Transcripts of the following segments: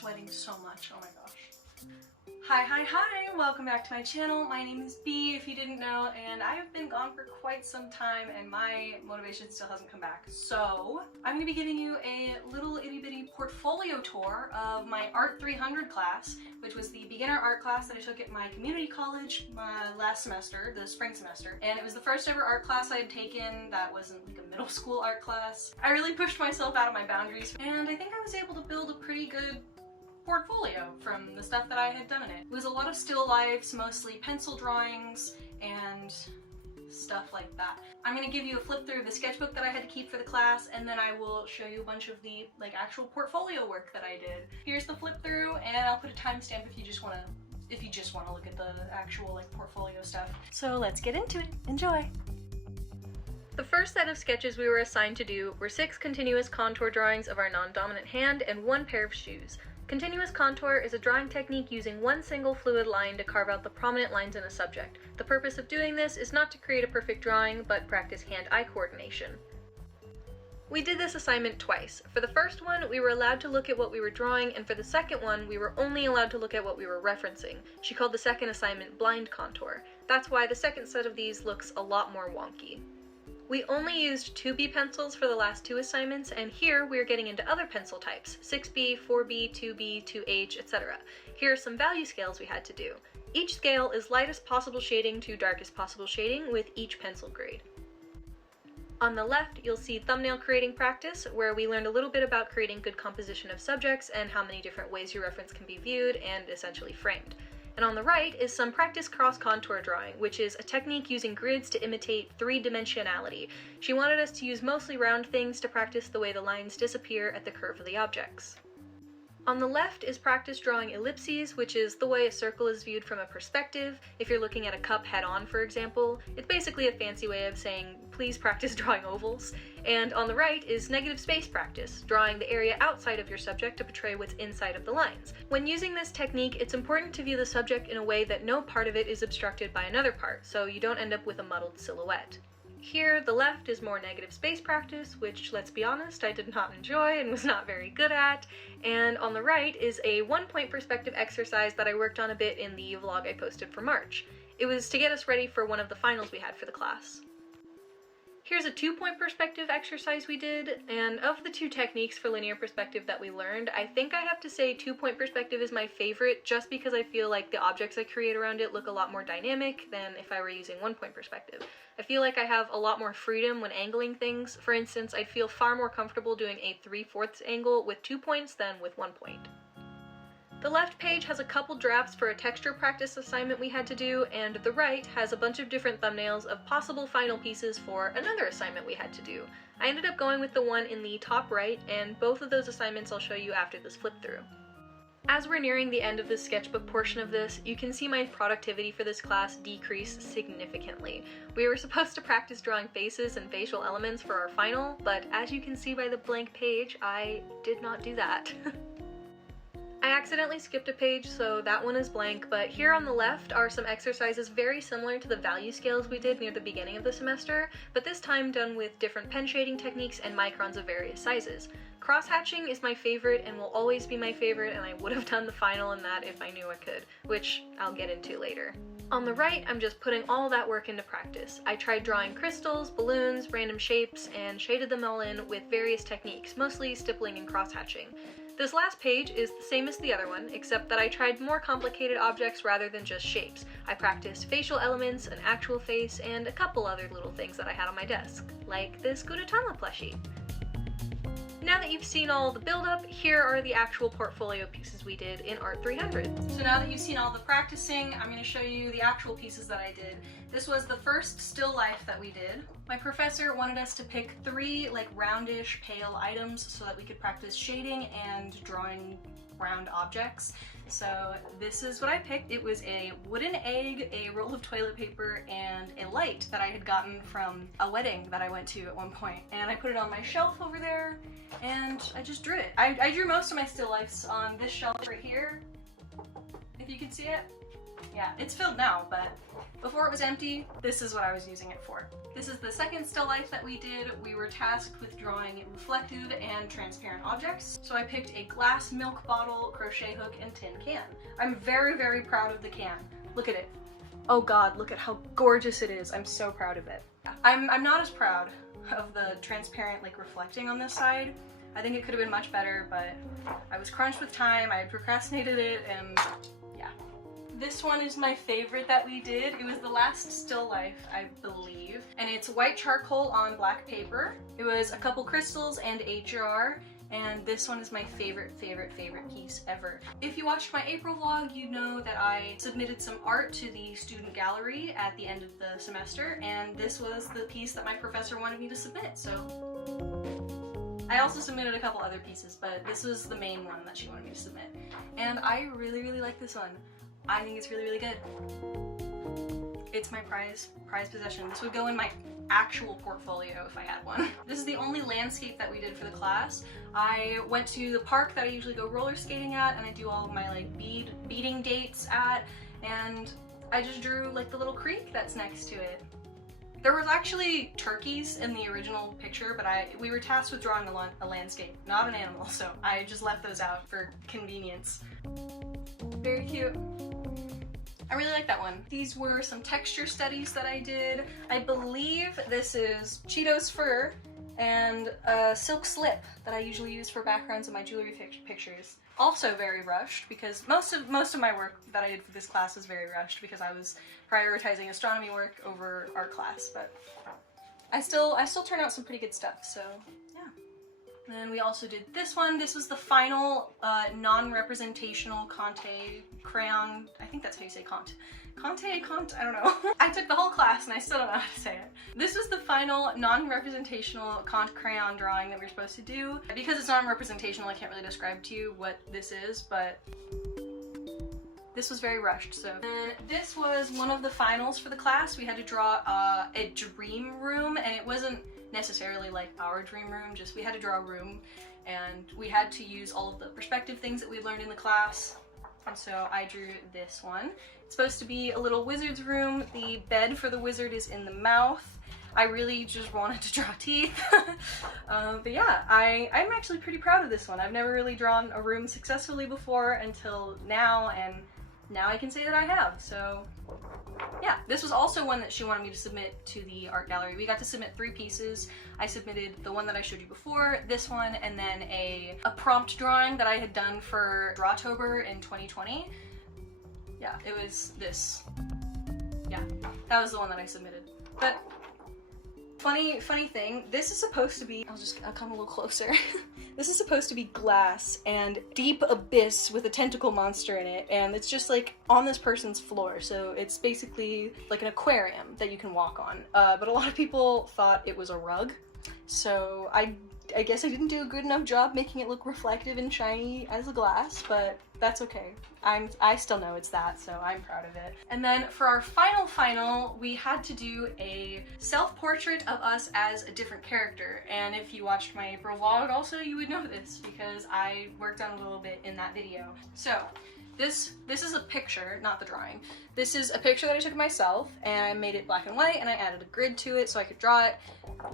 sweating so much, oh my gosh. Hi, welcome back to my channel. My name is Bee, if you didn't know, and I have been gone for quite some time and my motivation still hasn't come back. So I'm going to be giving you a little itty bitty portfolio tour of my Art 300 class, which was the beginner art class that I took at my community college my last semester, the spring semester. And it was the first ever art class I had taken that wasn't like a middle school art class. I really pushed myself out of my boundaries and I think I was able to build a pretty good portfolio from the stuff that I had done in it. It was a lot of still lifes, mostly pencil drawings and stuff like that. I'm going to give you a flip through of the sketchbook that I had to keep for the class, and then I will show you a bunch of the actual portfolio work that I did. Here's the flip through, and I'll put a timestamp if you just want to look at the actual portfolio stuff. So let's get into it. Enjoy! The first set of sketches we were assigned to do were 6 continuous contour drawings of our non-dominant hand and 1 pair of shoes. Continuous contour is a drawing technique using one single fluid line to carve out the prominent lines in a subject. The purpose of doing this is not to create a perfect drawing, but practice hand-eye coordination. We did this assignment twice. For the first one, we were allowed to look at what we were drawing, and for the second one, we were only allowed to look at what we were referencing. She called the second assignment blind contour. That's why the second set of these looks a lot more wonky. We only used 2B pencils for the last 2 assignments, and here we're getting into other pencil types, 6B, 4B, 2B, 2H, etc. Here are some value scales we had to do. Each scale is lightest possible shading to darkest possible shading with each pencil grade. On the left, you'll see thumbnail creating practice, where we learned a little bit about creating good composition of subjects and how many different ways your reference can be viewed and essentially framed. And on the right is some practice cross-contour drawing, which is a technique using grids to imitate 3-dimensionality. She wanted us to use mostly round things to practice the way the lines disappear at the curve of the objects. On the left is practice drawing ellipses, which is the way a circle is viewed from a perspective. If you're looking at a cup head-on, for example, it's basically a fancy way of saying, please practice drawing ovals. And on the right is negative space practice, drawing the area outside of your subject to portray what's inside of the lines. When using this technique, it's important to view the subject in a way that no part of it is obstructed by another part, so you don't end up with a muddled silhouette. Here, the left is more negative space practice, which, let's be honest, I did not enjoy and was not very good at. And on the right is a 1-point perspective exercise that I worked on a bit in the vlog I posted for March. It was to get us ready for one of the finals we had for the class. Here's a 2-point perspective exercise we did, and of the 2 techniques for linear perspective that we learned, I think I have to say 2-point perspective is my favorite just because I feel like the objects I create around it look a lot more dynamic than if I were using 1-point perspective. I feel like I have a lot more freedom when angling things. For instance, I'd feel far more comfortable doing a 3/4 angle with 2 points than with 1 point. The left page has a couple drafts for a texture practice assignment we had to do, and the right has a bunch of different thumbnails of possible final pieces for another assignment we had to do. I ended up going with the one in the top right, and both of those assignments I'll show you after this flip through. As we're nearing the end of the sketchbook portion of this, you can see my productivity for this class decrease significantly. We were supposed to practice drawing faces and facial elements for our final, but as you can see by the blank page, I did not do that. I accidentally skipped a page, so that one is blank, but here on the left are some exercises very similar to the value scales we did near the beginning of the semester, but this time done with different pen shading techniques and microns of various sizes. Cross-hatching is my favorite and will always be my favorite, and I would have done the final in that if I knew I could, which I'll get into later. On the right, I'm just putting all that work into practice. I tried drawing crystals, balloons, random shapes, and shaded them all in with various techniques, mostly stippling and cross-hatching. This last page is the same as the other one, except that I tried more complicated objects rather than just shapes. I practiced facial elements, an actual face, and a couple other little things that I had on my desk, like this Gudetama plushie. Now that you've seen all the build-up, here are the actual portfolio pieces we did in Art 300. So now that you've seen all the practicing, I'm going to show you the actual pieces that I did. This was the first still life that we did. My professor wanted us to pick 3 roundish pale items so that we could practice shading and drawing round objects. So this is what I picked. It was a wooden egg, a roll of toilet paper, and a light that I had gotten from a wedding that I went to at one point. And I put it on my shelf over there, and I just drew it. I drew most of my still lifes on this shelf right here, if you can see it. Yeah, it's filled now, but before it was empty, this is what I was using it for. This is the second still life that we did. We were tasked with drawing reflective and transparent objects. So I picked a glass milk bottle, crochet hook, and tin can. I'm very, very proud of the can. Look at it. Oh God, look at how gorgeous it is. I'm so proud of it. I'm not as proud of the transparent, like, reflecting on this side. I think it could have been much better, but I was crunched with time, I had procrastinated it, and yeah. This one is my favorite that we did. It was the last still life, I believe, and it's white charcoal on black paper. It was a couple crystals and a jar, and this one is my favorite piece ever. If you watched my April vlog, you know that I submitted some art to the student gallery at the end of the semester, and this was the piece that my professor wanted me to submit, so I also submitted a couple other pieces, but this was the main one that she wanted me to submit. And I really, really like this one. I think it's really, really good. It's my prized possession. This would go in my actual portfolio if I had one. This is the only landscape that we did for the class. I went to the park that I usually go roller skating at, and I do all of my like beading dates at, and I just drew like the little creek that's next to it. There was actually turkeys in the original picture, but we were tasked with drawing a landscape, not an animal, so I just left those out for convenience. Very cute. I really like that one. These were some texture studies that I did. I believe this is Cheetos fur and a silk slip that I usually use for backgrounds in my jewelry pictures. Also very rushed, because most of my work that I did for this class was very rushed because I was prioritizing astronomy work over art class, but I still turn out some pretty good stuff, so yeah. And then we also did this one. This was the final non-representational Conte crayon. I think that's how you say Conte, I don't know. I took the whole class and I still don't know how to say it. This was the final non-representational Conte crayon drawing that we were supposed to do. Because it's non-representational, I can't really describe to you what this is, but this was very rushed, so. And this was one of the finals for the class. We had to draw a dream room, and it wasn't necessarily like our dream room, just we had to draw a room, and we had to use all of the perspective things that we learned in the class. And so I drew this one. It's supposed to be a little wizard's room. The bed for the wizard is in the mouth. I really just wanted to draw teeth. But yeah, I'm actually pretty proud of this one. I've never really drawn a room successfully before until now, and now I can say that I have, so yeah. This was also one that she wanted me to submit to the art gallery. We got to submit 3 pieces. I submitted the one that I showed you before, this one, and then a prompt drawing that I had done for Drawtober in 2020. Yeah, it was this. Yeah, that was the one that I submitted. But funny thing, this is supposed to be, I'll come a little closer. This is supposed to be glass and deep abyss with a tentacle monster in it, and it's just like on this person's floor, so it's basically like an aquarium that you can walk on. But a lot of people thought it was a rug, so I guess I didn't do a good enough job making it look reflective and shiny as a glass, but that's okay. I still know it's that, so I'm proud of it. And then for our final, we had to do a self-portrait of us as a different character. And if you watched my April vlog also, you would know this because I worked on a little bit in that video. So this is a picture, not the drawing. This is a picture that I took of myself, and I made it black and white, and I added a grid to it so I could draw it.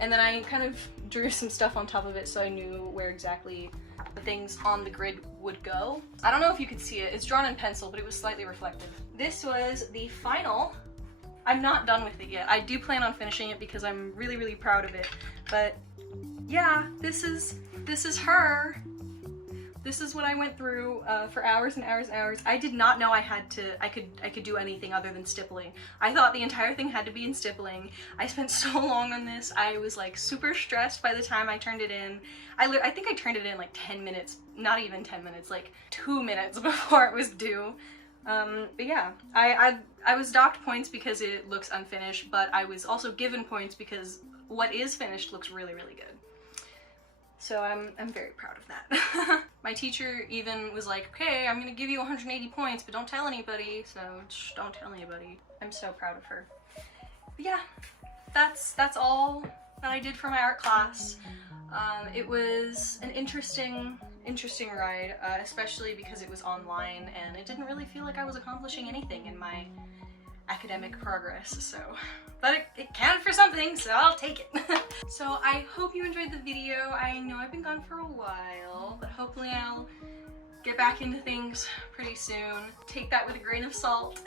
And then I kind of drew some stuff on top of it so I knew where exactly the things on the grid would go. I don't know if you could see it. It's drawn in pencil, but it was slightly reflective. This was the final. I'm not done with it yet. I do plan on finishing it because I'm really proud of it. But yeah, this is her. This is what I went through for hours and hours and hours. I did not know I could do anything other than stippling. I thought the entire thing had to be in stippling. I spent so long on this. I was like super stressed by the time I turned it in. I think I turned it in like 10 minutes, not even 10 minutes, like 2 minutes before it was due. But yeah, I was docked points because it looks unfinished, but I was also given points because what is finished looks really good. So I'm very proud of that. My teacher even was like, okay, I'm gonna give you 180 points, but don't tell anybody, so shh, don't tell anybody. I'm so proud of her. But yeah, that's all that I did for my art class. It was an interesting ride, especially because it was online and it didn't really feel like I was accomplishing anything in my academic progress, so, but it counted for something, so I'll take it. So I hope you enjoyed the video. I know I've been gone for a while, but hopefully I'll get back into things pretty soon. Take that with a grain of salt.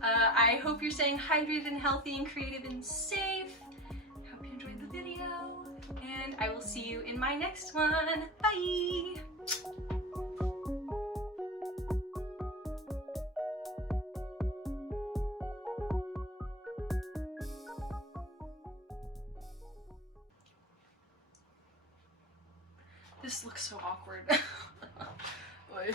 I hope you're staying hydrated and healthy and creative and safe. Hope you enjoyed the video, and I will see you in my next one. Bye! This looks so awkward. Oy.